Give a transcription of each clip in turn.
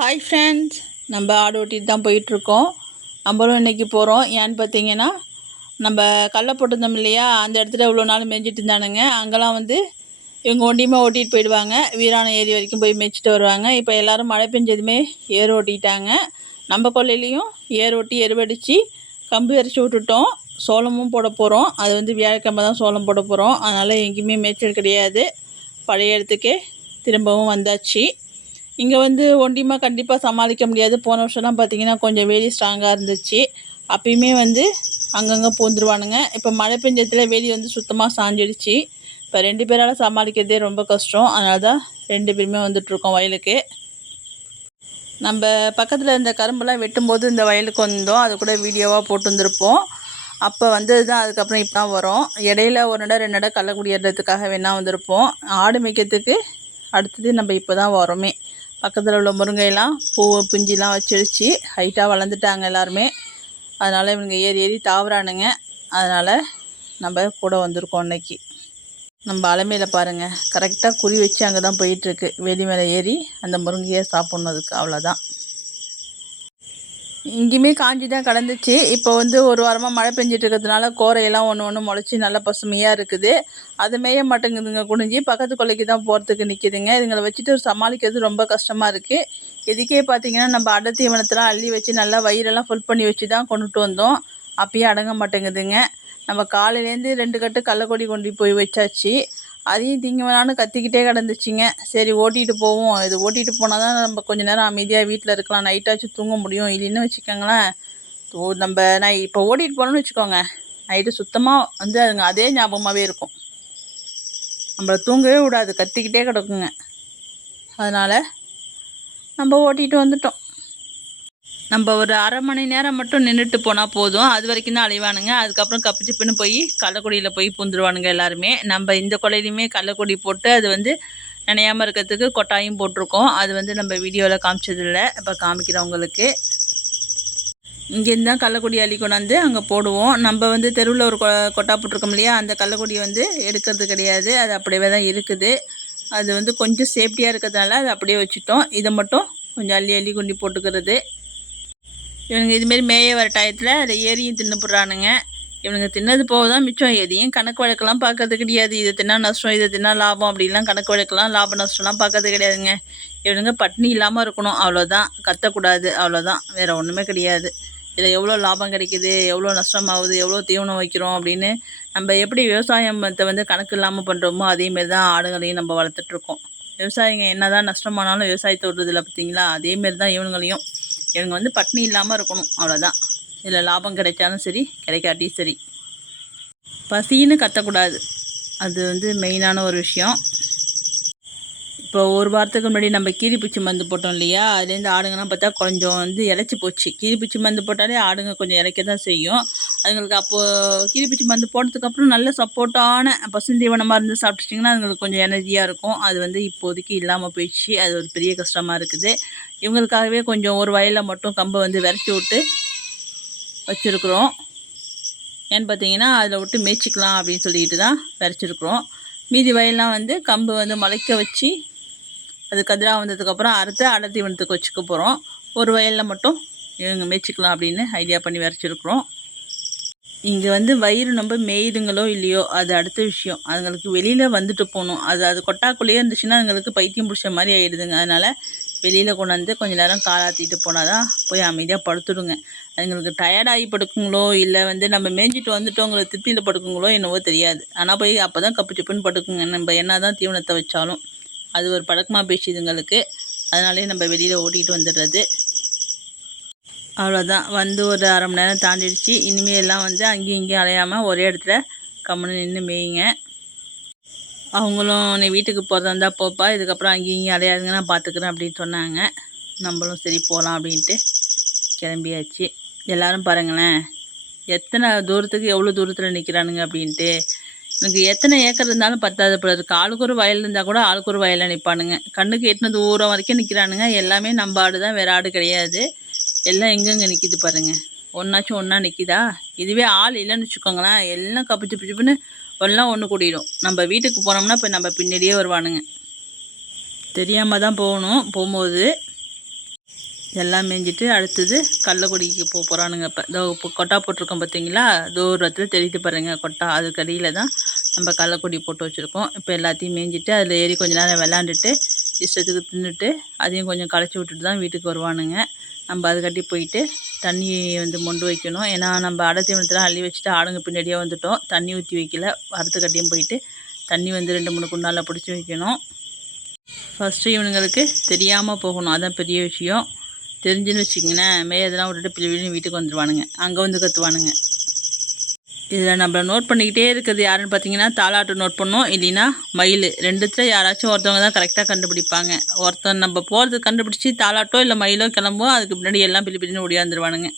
Hi friends, நம்ம ஆடு ஓட்டிகிட்டு தான் போயிட்டுருக்கோம். நம்மளும் இன்றைக்கி போகிறோம். ஏன்னு பார்த்தீங்கன்னா, நம்ம கடல போட்டிருந்தோம் இல்லையா, அந்த இடத்துல இவ்வளோ நாள் மேய்ஞ்சிட்டு இருந்தானுங்க. அங்கெல்லாம் வந்து இவங்க ஒண்டியுமா ஓட்டிகிட்டு போயிடுவாங்க. வீராணம் ஏரி வரைக்கும் போய் மேய்ச்சிட்டு வருவாங்க. இப்போ எல்லோரும் மழை பெஞ்சதுமே ஏர் ஓட்டிட்டாங்க. நம்ம கொல்லையிலையும் ஏர் ஓட்டி எருவடித்து கம்பு இறச்சி விட்டுட்டோம். சோளமும் போட போகிறோம். அது வந்து வியாழக்கிழமை தான் சோளம் போட போகிறோம். அதனால் எங்கேயுமே மேய்ச்சல் கிடையாது. பழைய இடத்துக்கே திரும்பவும் வந்தாச்சு. இங்கே வந்து ஒண்டிமா கண்டிப்பாக சமாளிக்க முடியாது. போன வருஷம்லாம் பார்த்திங்கன்னா கொஞ்சம் வேலி ஸ்ட்ராங்காக இருந்துச்சு. அப்பயுமே வந்து அங்கங்கே பூந்துருவானுங்க. இப்போ மழை பெஞ்சத்தில் வேலி வந்து சுத்தமாக சாஞ்சிடுச்சு. இப்போ 2 பேரால் சமாளிக்கிறதே ரொம்ப கஷ்டம். அதனால தான் 2 பேருமே வந்துட்ருக்கோம் வயலுக்கு. நம்ம பக்கத்தில் இருந்த கரும்பெல்லாம் வெட்டும்போது இந்த வயலுக்கு வந்தோம். அது கூட வீடியோவாக போட்டு வந்திருப்போம். அப்போ வந்தது தான். அதுக்கப்புறம் இப்போ தான் வரோம். இடையில ஒரு நட 2 நட கள்ளக்குடி ஏறுறதுக்காக வேணா வந்திருப்போம். ஆடு மேய்க்கிறதுக்கு அடுத்தது நம்ம இப்போ தான் வரோமே. பக்கத்தில் உள்ள முருங்கையெல்லாம் பூ பிஞ்சிலாம் வச்சிடுச்சு. ஹைட்டாக வளர்ந்துட்டாங்க எல்லாருமே. அதனால் இவங்க ஏறி ஏறி தாவுறானுங்க. அதனால் நம்ம கூட வந்திருக்கோம் இன்றைக்கி. நம்ம அலமையில் பாருங்கள், கரெக்டாக குறி வச்சு அங்கே தான் போயிட்டுருக்கு. வேலி மேலே ஏறி அந்த முருங்கையை சாப்பிட்ணுதுக்கு. அவ்வளோதான். இங்கேயுமே காஞ்சி தான் கிடந்துச்சு. இப்போ வந்து ஒரு வாரமாக மழை பெஞ்சிட்டு இருக்கிறதுனால கோரையெல்லாம் ஒன்று ஒன்று முளைச்சி நல்லா பசுமையாக இருக்குது. அது மேய மாட்டேங்குதுங்க. குனிஞ்சி பக்கத்து கொல்லைக்கு தான் போகிறதுக்கு நிற்கிதுங்க. இதுங்களை வச்சுட்டு சமாளிக்கிறது ரொம்ப கஷ்டமாக இருக்குது. இதுக்கே பார்த்திங்கன்னா நம்ம அடை தீவனத்தெலாம் அள்ளி வச்சு நல்லா வயிறெல்லாம் ஃபுல் பண்ணி வச்சு தான் கொண்டுட்டு வந்தோம். அப்பயே அடங்க மாட்டேங்குதுங்க. நம்ம காலையிலேருந்து 2 கட்டு கடலக்கொடி கொண்டு போய் வச்சாச்சு. அதையும் திங்க வேணான்னு கத்திக்கிட்டே கிடந்துச்சிங்க. சரி ஓட்டிகிட்டு போவோம். இது ஓட்டிகிட்டு போனால் தான் நம்ம கொஞ்சம் நேரம் அமைதியாக வீட்டில் இருக்கலாம். நைட்டாச்சும் தூங்க முடியும். இல்லைன்னு வச்சுக்கோங்களேன், நம்ம நான் இப்போ ஓட்டிகிட்டு போனோம்னு வச்சுக்கோங்க, நைட்டு சுத்தமாக வந்து அதுங்க அதே ஞாபகமாகவே இருக்கும். நம்மளை தூங்கவே விடாது, கத்திக்கிட்டே கிடக்குங்க. அதனால் நம்ம ஓட்டிகிட்டு வந்துட்டோம். நம்ம ஒரு அரை மணி நேரம் மட்டும் நின்றுட்டு போனால் போதும். அது வரைக்கும் தான் அலைவானுங்க. அதுக்கப்புறம் கப்பு சிப்புன்னு போய் கள்ளக்குடியில் போய் பூந்துருவானுங்க எல்லாருமே. நம்ம இந்த கொலையிலையுமே கள்ளக்குடி போட்டு அது வந்து நினையாமல் இருக்கிறதுக்கு கொட்டாயும் போட்டிருக்கோம். அது வந்து நம்ம வீடியோவில் காமிச்சதில்லை. இப்போ காமிக்கிறவங்களுக்கு இங்கேருந்து தான் கள்ளக்குடி அள்ளி கொண்டாந்து அங்கே போடுவோம். நம்ம வந்து தெருவில் ஒரு கொட்டா போட்டிருக்கோம் இல்லையா, அந்த கள்ளக்குடியை வந்து எடுக்கிறது கிடையாது. அது அப்படியே தான் இருக்குது. அது வந்து கொஞ்சம் சேஃப்டியாக இருக்கிறதுனால அதை அப்படியே வச்சுட்டோம். இதை மட்டும் கொஞ்சம் அள்ளி அள்ளி கொண்டு போட்டுக்கிறது. இவனுங்க இதுமாரி மேய வர டயத்தில் அதை ஏரியும் தின்னுப்புட்றானுங்க. இவனுங்க தின்னது போக தான் மிச்சம். எதையும் கணக்கு வழக்கெல்லாம் பார்க்கறது கிடையாது. இதை தின்னா நஷ்டம், இதை தின்னா லாபம் அப்படின்லாம் கணக்கு வழக்கெல்லாம் லாப நஷ்டம்லாம் பார்க்கறது கிடையாதுங்க. இவனுங்க பட்னி இல்லாமல் இருக்கணும், அவ்வளோதான். கத்தக்கூடாது, அவ்வளோதான். வேறு ஒன்றுமே கிடையாது. இதில் எவ்வளோ லாபம் கிடைக்கிது, எவ்வளோ நஷ்டமாகுது, எவ்வளோ தீவனம் வைக்கிறோம் அப்படின்னு நம்ம எப்படி விவசாயத்தை வந்து கணக்கு இல்லாமல் பண்ணுறோமோ அதேமாரி தான் ஆடுகளையும் நம்ம வளர்த்துட்ருக்கோம். விவசாயிங்க என்ன தான் நஷ்டமானாலும் விவசாயத்தை விடுறதில்ல பார்த்தீங்களா, அதேமாரி தான் இவனுங்களையும். இவங்க வந்து பட்னி இல்லாமல் இருக்கணும், அவ்வளோதான். இதில் லாபம் கிடைச்சாலும் சரி, கிடைக்காட்டியும் சரி. பசின்னு கத்தக்கூடாது, அது வந்து மெயினான ஒரு விஷயம். இப்போ ஒரு வாரத்துக்கு முன்னாடி நம்ம கீரிப்பூச்சி மருந்து போட்டோம் இல்லையா, அதுலேருந்து ஆடுங்கலாம் பார்த்தா கொஞ்சம் வந்து இலைச்சி போச்சு. கீரிப்பூச்சி மருந்து போட்டாலே ஆடுங்க கொஞ்சம் இலைக்க தான் செய்யும். அதுங்களுக்கு அப்போது கீரிப்பூச்சி மருந்து போட்டதுக்கப்புறம் நல்ல சப்போர்ட்டான பசுந்தீவனமாக இருந்து சாப்பிட்டுச்சிங்கன்னா அதுங்களுக்கு கொஞ்சம் எனர்ஜியாக இருக்கும். அது வந்து இப்போதைக்கு இல்லாமல் போயிடுச்சு. அது ஒரு பெரிய கஷ்டமாக இருக்குது. இவங்களுக்காகவே கொஞ்சம் ஒரு வயலில் மட்டும் கம்பை வந்து விரச்சி விட்டு வச்சுருக்குறோம். ஏன்னு பார்த்தீங்கன்னா அதில் விட்டு மேய்ச்சிக்கலாம் அப்படின்னு சொல்லிட்டு தான் விரச்சிருக்குறோம். மீதி வயல்லாம் வந்து கம்பு வந்து முளைக்க வச்சு அது கதிராக வந்ததுக்கப்புறம் அறுத்து அடை தீவனத்துக்கு வச்சுக்க போகிறோம். ஒரு வயலில் மட்டும் இவங்க மேய்ச்சிக்கலாம் அப்படின்னு ஐடியா பண்ணி விரச்சிருக்குறோம். இங்கே வந்து வயிறு நம்ம மேயுதுங்களோ இல்லையோ அது அடுத்த விஷயம். அதுங்களுக்கு வெளியில் வந்துட்டு போகணும். அது கொட்டாக்குள்ளேயே இருந்துச்சுன்னா அதுங்களுக்கு பைத்தியம் பிடிச்ச மாதிரி ஆகிடுதுங்க. அதனால் வெளியில் கொண்டாந்து கொஞ்சம் நேரம் காலாத்திட்டு போனால் தான் போய் அமைதியாக படுத்துடுங்க. அதுங்களுக்கு டயர்டாகி படுக்குங்களோ இல்லை வந்து நம்ம மேய்ஞ்சிட்டு வந்துட்டோங்கிற திருப்தியில் படுக்குங்களோ என்னவோ தெரியாது. ஆனால் போய் அப்போ தான் கப்பு சிப்புன்னு படுக்குங்க. நம்ம என்ன தான் தீவனத்தை வச்சாலும் அது ஒரு பழக்கமாக பேசிதுங்களுக்கு. அதனாலே நம்ம வெளியில் ஓட்டிகிட்டு வந்துடுறது. அவ்வளோதான். வந்து ஒரு அரை மணி நேரம் தாண்டிடுச்சு. இனிமேலாம் வந்து அங்கேயும் இங்கேயும் அலையாமல் ஒரே இடத்துல கம்முன்னு நின்று மேயுங்க. அவங்களும் நீ வீட்டுக்கு போகிறதா இருந்தால் போப்பா, இதுக்கப்புறம் அங்கேயும் இங்கேயும் அலையாதுங்க, நான் பார்த்துக்குறேன் அப்படின்னு சொன்னாங்க. நம்மளும் சரி போகலாம் அப்படின்ட்டு கிளம்பியாச்சு. எல்லோரும் பாருங்களேன், எத்தனை தூரத்துக்கு எவ்வளோ தூரத்தில் நிற்கிறானுங்க அப்படின்ட்டு. எனக்கு எத்தனை ஏக்கர் இருந்தாலும் பத்தாது போல இருக்குது. ஆளுக்கு ஒரு வயல் இருந்தால் கூட ஆளுக்கு ஒரு வயலில் நிற்பானுங்க. கண்ணுக்கு எட்டின தூரம் வரைக்கும் நிற்கிறானுங்க. எல்லாமே நம்ம ஆடு தான், வேறு ஆடு கிடையாது. எல்லாம் எங்கெங்கே நிற்கிது பாருங்கள். ஒன்றாச்சும் ஒன்றா நிற்கிதா? இதுவே ஆள் இல்லைன்னு வச்சுக்கோங்களேன், எல்லாம் கப்பிச்சு பிச்சுப்புன்னு எல்லாம் ஒன்று கூட்டிடும். நம்ம வீட்டுக்கு போனோம்னா இப்போ நம்ம பின்னாடியே வருவானுங்க. தெரியாமல் தான் போகணும். போகும்போது எல்லாம் மேய்ஞ்சிட்டு அடுத்தது கள்ளக்குடிக்கு போகிறானுங்க. இப்போ கொட்டா போட்டிருக்கோம் பார்த்தீங்களா, தூரத்தில் தெரியுது பாருங்க கொட்டா. அதுக்கு அடியில் தான் நம்ம கள்ளக்குடி போட்டு வச்சுருக்கோம். இப்போ எல்லாத்தையும் மேய்ஞ்சிட்டு அதில் ஏறி கொஞ்சம் நேரம் விளாண்டுட்டு இஷ்டத்துக்கு தின்னுட்டு அதையும் கொஞ்சம் களைச்சி விட்டுட்டு தான் வீட்டுக்கு வருவானுங்க. நம்ம அதுக்காட்டி போயிட்டு தண்ணி மொண்டு வைக்கணும். ஏன்னா நம்ம அடை தீவனத்தில் அள்ளி வச்சுட்டு ஆடுங்க பின்னாடியே வந்துட்டோம். தண்ணி ஊற்றி வைக்கல. வரத்துக்கட்டியும் போயிட்டு தண்ணி 2-3 குண்டாலில் பிடிச்சி வைக்கணும். ஃபஸ்ட்டு இவனுங்களுக்கு தெரியாமல் போகணும், அதான் பெரிய விஷயம். தெரிஞ்சுன்னு வச்சுக்கிங்களேன், மேயதெல்லாம் விட்டுட்டு பிள்ளைன்னு வீட்டுக்கு வந்துடுவானுங்க. அங்கே வந்து கற்றுவானுங்க. இதில் நம்ம நோட் பண்ணிக்கிட்டே இருக்கிறது யாருன்னு பார்த்தீங்கன்னா, தாலாட்டு நோட் பண்ணோம், இல்லைன்னா மயில். ரெண்டுத்தில் யாராச்சும் ஒருத்தவங்க தான் கரெக்டாக கண்டுபிடிப்பாங்க. ஒருத்தன் நம்ம போகிறது கண்டுபிடிச்சி தாலாட்டோ இல்லை மயிலோ கிளம்பும். அதுக்கு முன்னாடி எல்லாம் பிள்ளைன்னு ஓடியாந்துருவானுங்க.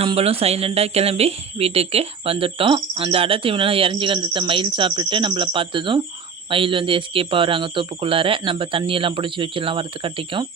நம்மளும் சைலண்டாக கிளம்பி வீட்டுக்கு வந்துட்டோம். அந்த அடை தீவனெல்லாம் இறஞ்சி கந்தத்தை மயில் சாப்பிட்டுட்டு நம்மளை பார்த்ததும் மயில் எஸ்கேப் ஆகிறாங்க தோப்புக்குள்ளார. நம்ம தண்ணியெல்லாம் பிடிச்சி வச்சிடலாம் வரத்து கட்டிக்கும்.